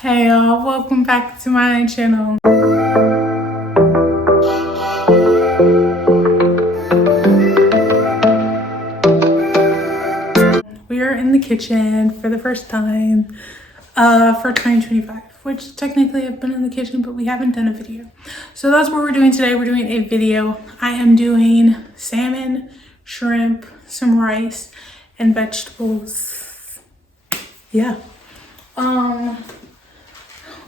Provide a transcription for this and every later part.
Hey y'all, welcome back to my channel. We are in the kitchen for the first time for 2025, which technically I've been in the kitchen, but we haven't done a video. So that's what we're doing today. We're doing a video. I am doing salmon, shrimp, some rice, and vegetables. Yeah.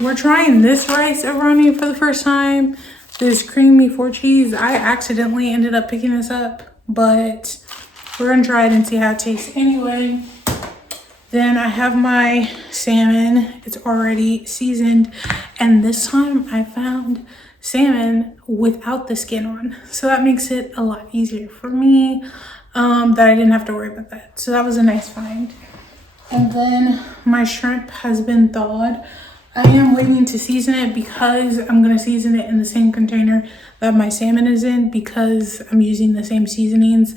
We're trying this rice over on me for the first time. This creamy 4 cheese. I accidentally ended up picking this up, but we're gonna try it and see how it tastes anyway. Then I have my salmon. It's already seasoned. And this time I found salmon without the skin on. So that makes it a lot easier for me, that I didn't have to worry about that. So that was a nice find. And then my shrimp has been thawed. I am waiting to season it because I'm going to season it in the same container that my salmon is in because I'm using the same seasonings.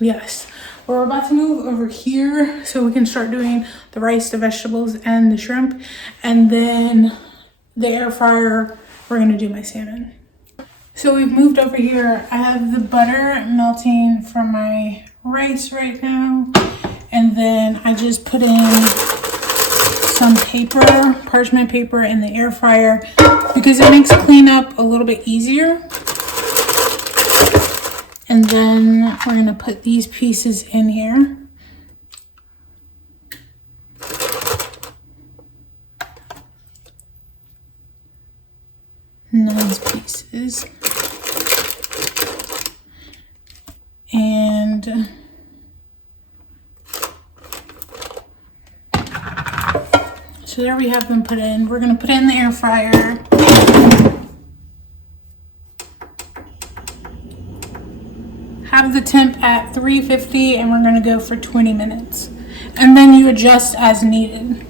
Yes. We're about to move over here so we can start doing the rice, the vegetables, and the shrimp. And then the air fryer, we're going to do my salmon. So we've moved over here. I have the butter melting for my rice right now. And then I just put in some paper, parchment paper in the air fryer because it makes cleanup a little bit easier. And then we're gonna put these pieces in here. Nice pieces. And so there we have them put in. We're gonna put it in the air fryer. Have the temp at 350 and we're gonna go for 20 minutes. And then you adjust as needed.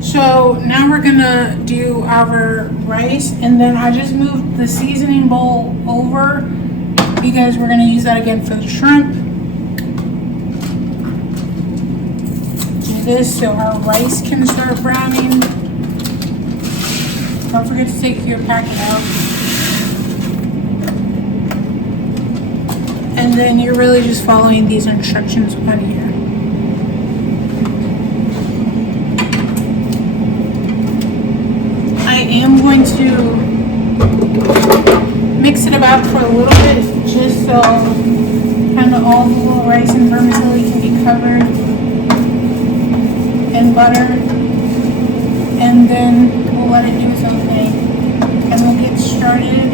So now we're gonna do our rice, and then I just moved the seasoning bowl over because we're going to use that again for the shrimp. Do this so our rice can start browning. Don't forget to take your packet out. And then you're really just following these instructions on here. I am going to mix it about for a little bit just so kind of all the little rice and vermicelli can be covered in butter, and then we'll let it do its own thing and we'll get started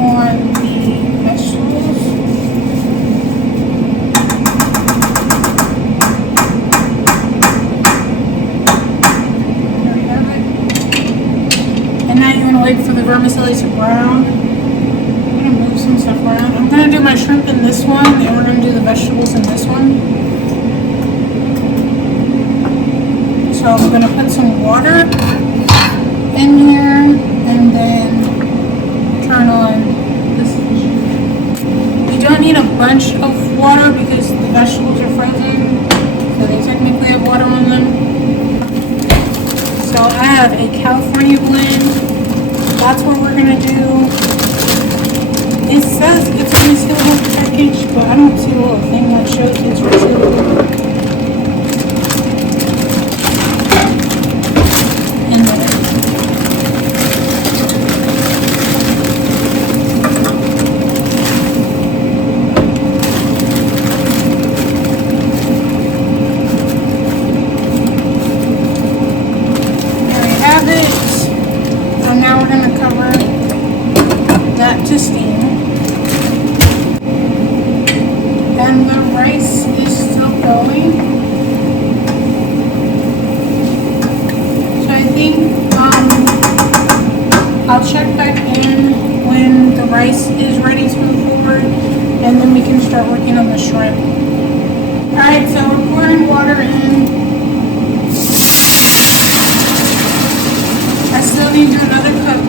on the vegetables. Wait for the vermicelli to brown. I'm gonna move some stuff around. I'm gonna do my shrimp in this one, and we're gonna do the vegetables in this one. So I'm gonna put some water in here, and then turn on this. You don't need a bunch of water because the vegetables are frozen, so they technically have water on them. So I have a California blend. That's what we're gonna do. It says it's a resealable package, but I don't see a little thing that shows it's resealable. And then there we have it. And now we're going to cover that to steam. And the rice is still going. So I think I'll check back in when the rice is ready to move forward, and then we can start working on the shrimp. Alright, so we're pouring water in. I still need to do another cup.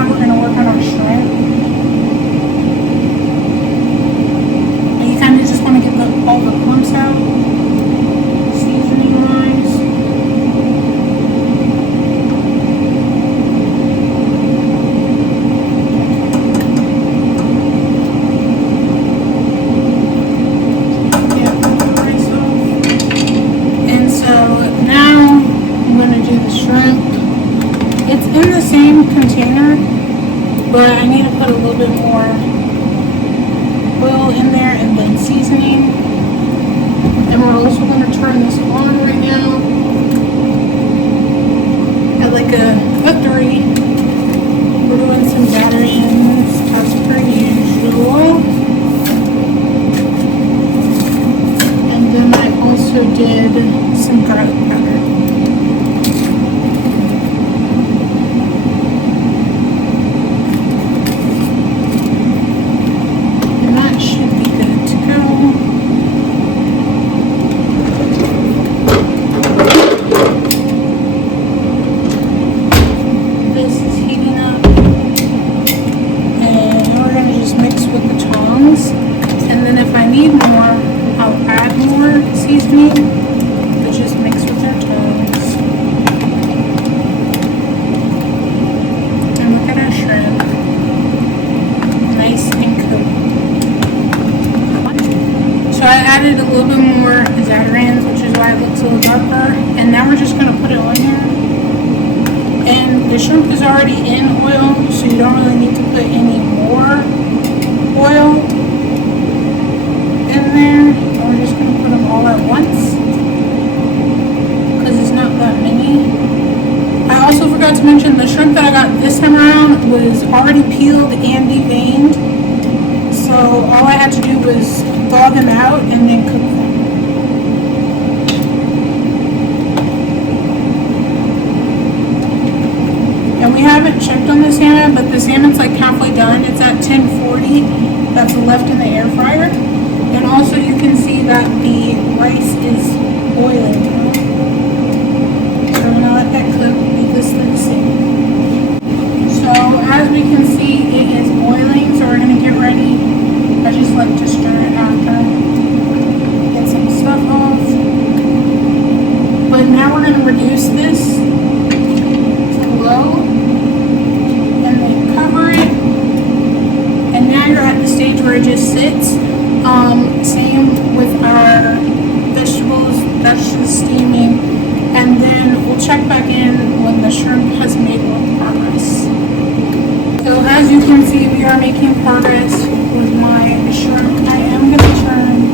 now we're gonna work on our shrimp. And you kind of just want to get all the clumps out, seasoning wise. Get the rice off. And so now I'm gonna do the shrimp. It's in the same container, but I need to put a little bit more oil in there and then seasoning. And we're also going to turn this on right now at like a 3. We're doing some batterings as per usual. And then I also did some garlic powder. Added a little bit more Zatarans, which is why it looks a little darker. And now we're just going to put it on here. And the shrimp is already in oil, so you don't really need to put any more oil in there. And we're just going to put them all at once because it's not that many. I also forgot to mention the shrimp that I got this time around was already peeled and deveined. So all I had to do was thaw them out and then cook them. And we haven't checked on the salmon, but the salmon's like halfway done. It's at 1040. That's left in the air fryer. And also you can see that the rice is boiling now. So I'm gonna let that cook because it's simmer. So as we can see, it is boiling. So we're gonna get ready. I just like to stir it after, get some stuff off. But now we're going to reduce this to low and then cover it. And now you're at the stage where it just sits. Same with our vegetables, that's just steaming. And then we'll check back in when the shrimp has made more progress. So as you can see, we are making progress with my shrimp. I am going to turn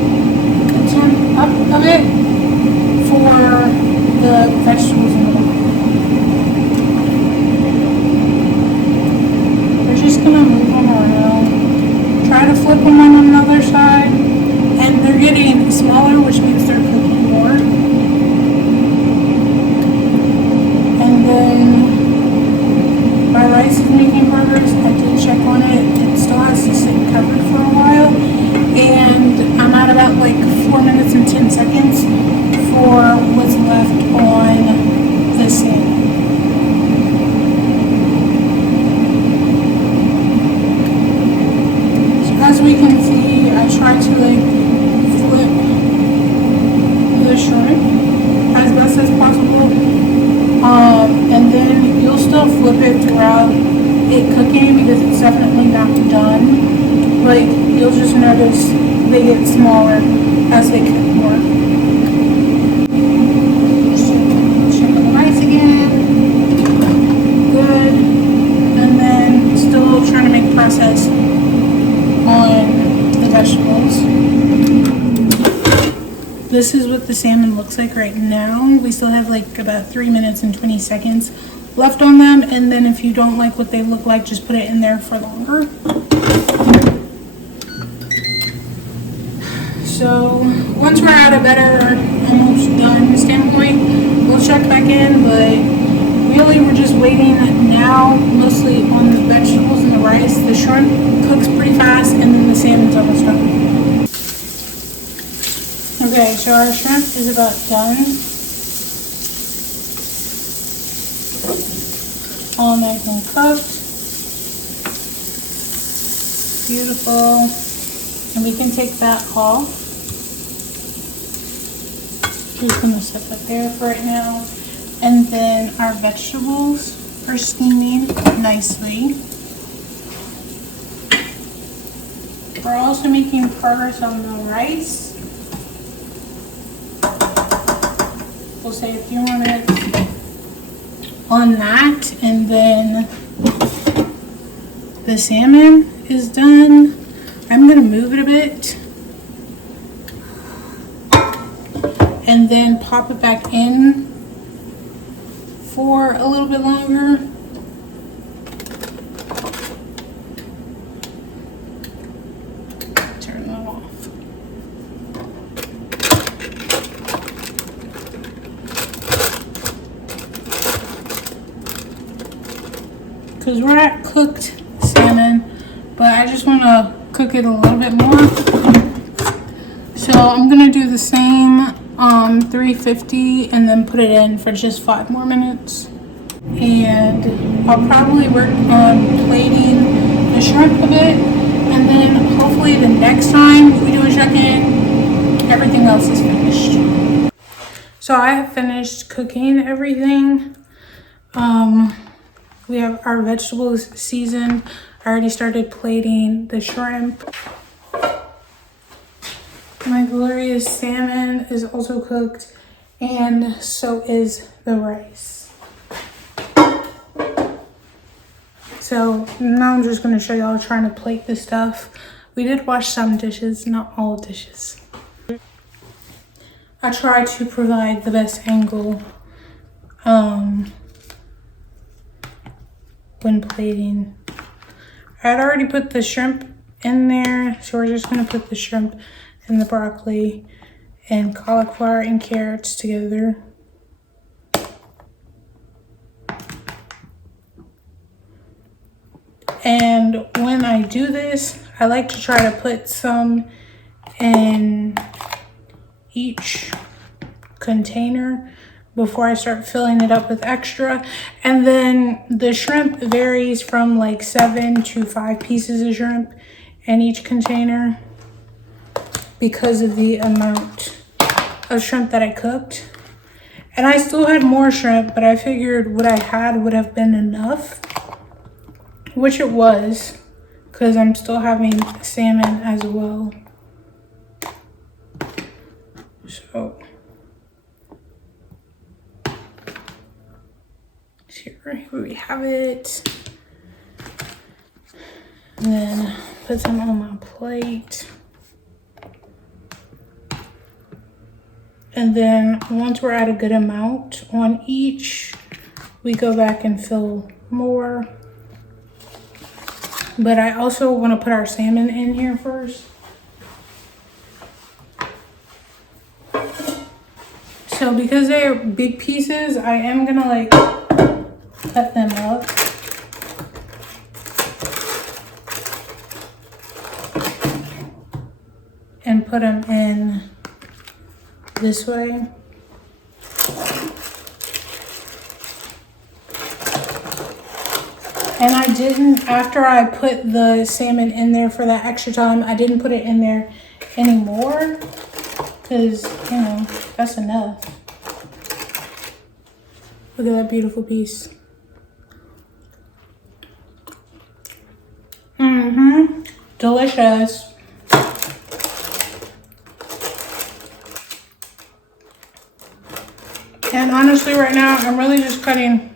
the temp up a bit for the vegetables in the middle. We're just going to move them around. Try to flip them on another side. And they're getting smaller, which means they're cooking more. And then my rice is making progress. I did check on it. It still has to sit covered for a while. And I'm at about like 4 minutes and 10 seconds for what's left on the salmon. So as we can see, I try to like flip the shrimp as best as possible. And then you'll still flip it throughout it cooking because it's definitely not done. Like you'll just notice they get smaller as they cook more. Check on the rice again. Good. And then still trying to make process on the vegetables. This is what the salmon looks like right now. We still have like about 3 minutes and 20 seconds left on them. And then if you don't like what they look like, just put it in there for longer. So once we're at a better, almost done standpoint, we'll check back in. But really we're just waiting now, mostly on the vegetables and the rice. The shrimp cooks pretty fast and then the salmon's almost done. Okay, so our shrimp is about done. All nice and cooked. Beautiful. And we can take that off. Just gonna set that there for right now. And then our vegetables are steaming nicely. We're also making progress on the rice. We'll say a few more minutes on that, and then the salmon is done. I'm gonna move it a bit and then pop it back in for a little bit longer. Turn that off. Because we're at cooked salmon, but I just want to cook it a little bit more. So I'm going to do the same 350 and then put it in for just 5 more minutes. And I'll probably work on plating the shrimp a bit, and then hopefully the next time we do a check-in, everything else is finished. So I have finished cooking everything. We have our vegetables seasoned. I already started plating the shrimp. My glorious salmon is also cooked, and so is the rice. So now I'm just gonna show y'all trying to plate this stuff. We did wash some dishes, not all dishes. I try to provide the best angle when plating. I had already put the shrimp in there, so we're just gonna put the shrimp and the broccoli and cauliflower and carrots together. And when I do this, I like to try to put some in each container before I start filling it up with extra. And then the shrimp varies from like 7 to 5 pieces of shrimp in each container because of the amount of shrimp that I cooked. And I still had more shrimp, but I figured what I had would have been enough, which it was, because I'm still having salmon as well. So here we have it. And then put some on my plate. And then once we're at a good amount on each, we go back and fill more. But I also want to put our salmon in here first. So because they're big pieces, I am gonna like cut them up. And put them in this way. And I didn't, after I put the salmon in there for that extra time, I didn't put it in there anymore because, you know, that's enough. Look at that beautiful piece. Delicious. And honestly, right now, I'm really just cutting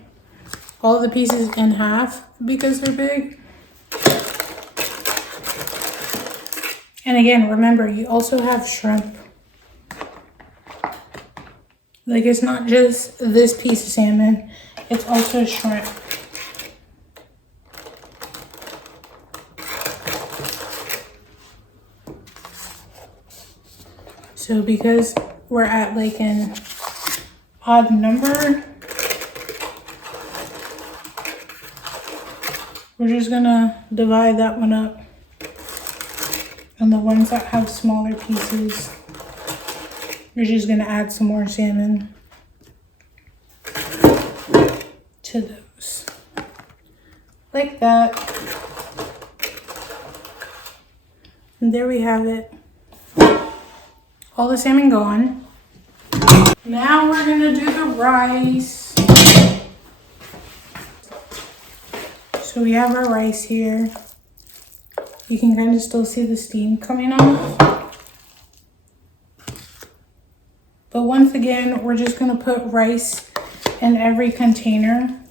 all the pieces in half because they're big. And again, remember, you also have shrimp. Like, it's not just this piece of salmon, it's also shrimp. So because we're at like an odd number, we're just gonna divide that one up. And the ones that have smaller pieces, we're just gonna add some more salmon to those. Like that. And there we have it. All the salmon gone. Now we're gonna do the rice. So we have our rice here. You can kind of still see the steam coming off. But once again, we're just gonna put rice in every container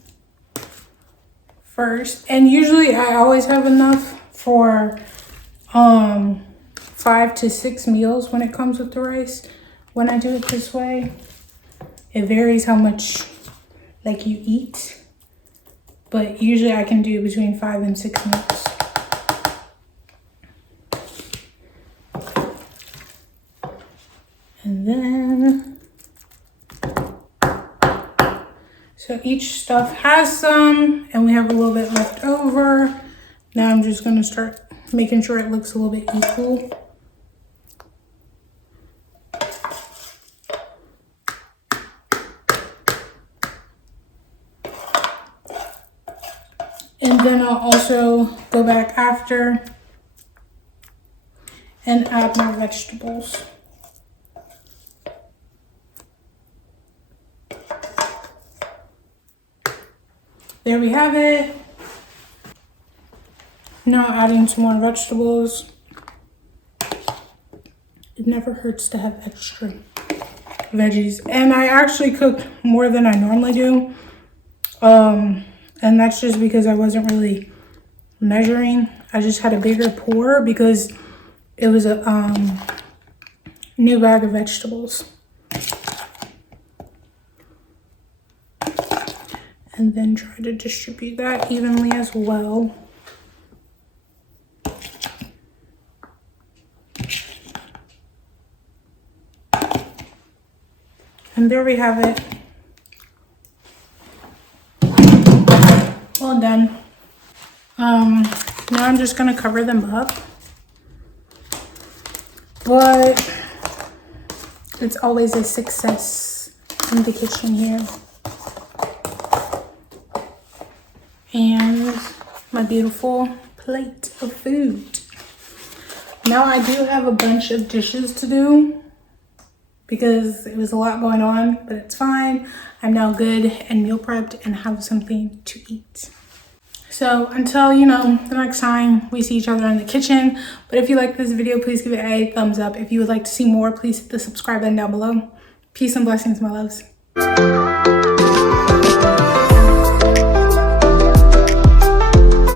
first. And usually I always have enough for 5 to 6 meals when it comes with the rice. When I do it this way, it varies how much like you eat. But usually I can do between 5 and 6 meals. And then, so each stuff has some, and we have a little bit left over. Now I'm just gonna start making sure it looks a little bit equal. And then I'll also go back after and add my vegetables. There we have it. Now adding some more vegetables. It never hurts to have extra veggies. And I actually cooked more than I normally do. And that's just because I wasn't really measuring. I just had a bigger pour because it was a new bag of vegetables. And then try to distribute that evenly as well. And there we have it. Well done. Now I'm just gonna cover them up. But it's always a success in the kitchen here. And my beautiful plate of food. Now I do have a bunch of dishes to do because it was a lot going on, but it's fine. I'm now good and meal prepped and have something to eat. So until, the next time we see each other in the kitchen. But if you like this video, please give it a thumbs up. If you would like to see more, please hit the subscribe button down below. Peace and blessings, my loves.